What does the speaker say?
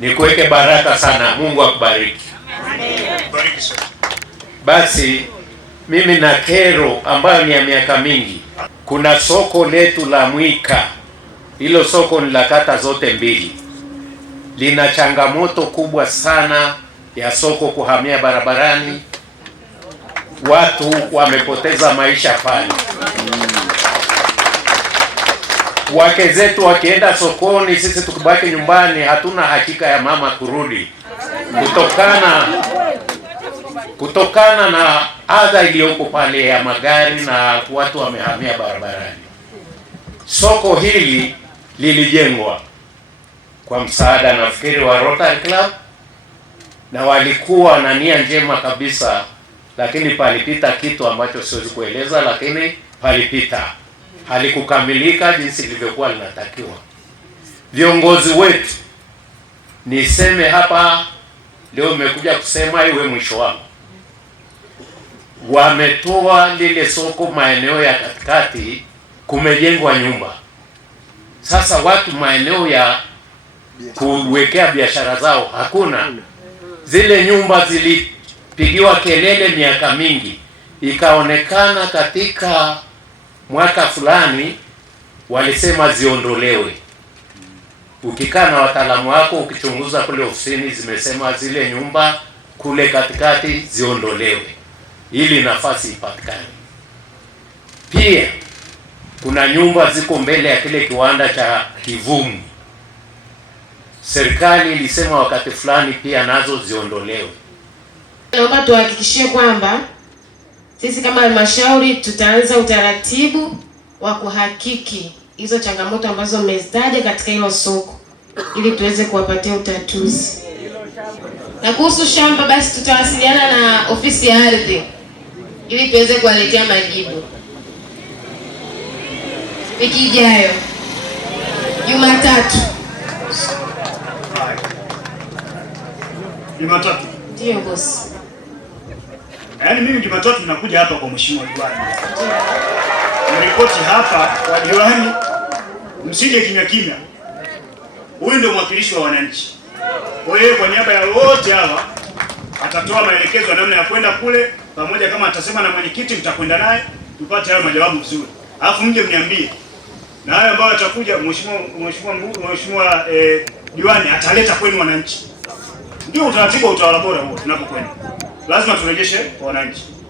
nikuweke baraka sana. Mungu akubariki. Basi mimi na kero ambayo ni ya miaka mingi. Kuna soko letu la Mwika, hilo soko ni la kata zote mbili, lina changamoto kubwa sana ya soko kuhamia barabarani. Watu wamepoteza maisha pale. Wake zetu wakienda sokoni, sisi tukibaki nyumbani hatuna hakika ya mama kurudi, kutokana na adha iliyoko pale ya magari na watu wamehamia barabarani. Soko hili lilijengwa kwa msaada nafikiri wa Rotary Club, na walikuwa na nia njema kabisa, lakini palipita kitu ambacho siwezi kueleza, lakini palipita, halikukamilika jinsi lilivyokuwa linatakiwa. Viongozi wetu, niseme hapa leo, nimekuja kusema iwe mwisho wangu, wametoa lile soko maeneo ya katikati, kumejengwa nyumba. Sasa watu maeneo ya kuwekea biashara zao hakuna. Zile nyumba zilipigiwa kelele miaka mingi, ikaonekana katika mwaka fulani walisema ziondolewe. Ukikaa na wataalamu wako ukichunguza kule ofisini, zimesema zile nyumba kule katikati ziondolewe ili nafasi ipatikane. Pia kuna nyumba ziko mbele ya kile kiwanda cha Kivumu, serikali ilisema wakati fulani pia nazo ziondolewe. Naomba tuhakikishie kwamba sisi kama halmashauri tutaanza utaratibu wa kuhakiki hizo changamoto ambazo mmezitaja katika hilo soko ili tuweze kuwapatia utatuzi. Na kuhusu shamba, basi tutawasiliana na ofisi ya ardhi ili tuweze kuwaletea majibu wiki ijayo Jumatatu. Jumatatu? Ndio boss. Yaani mimi Jumatatu ninakuja hapa kwa mheshimiwa diwani. Niripoti hapa kwa diwani, msije kimya kimya. Huyu ndio mwakilishi wa wananchi. Kwa hiyo kwa niaba ya wote hawa atatoa maelekezo ya namna ya kwenda kule, pamoja kama atasema na mwenyekiti mtakwenda naye tupate hayo majawabu vizuri. Alafu mje mniambie. Na hayo ambayo atakuja mheshimiwa diwani ataleta kwenu wananchi. Ndio utaratibu wa utawala bora huo tunapokwenda. Lazima turejeshe kwa wananchi.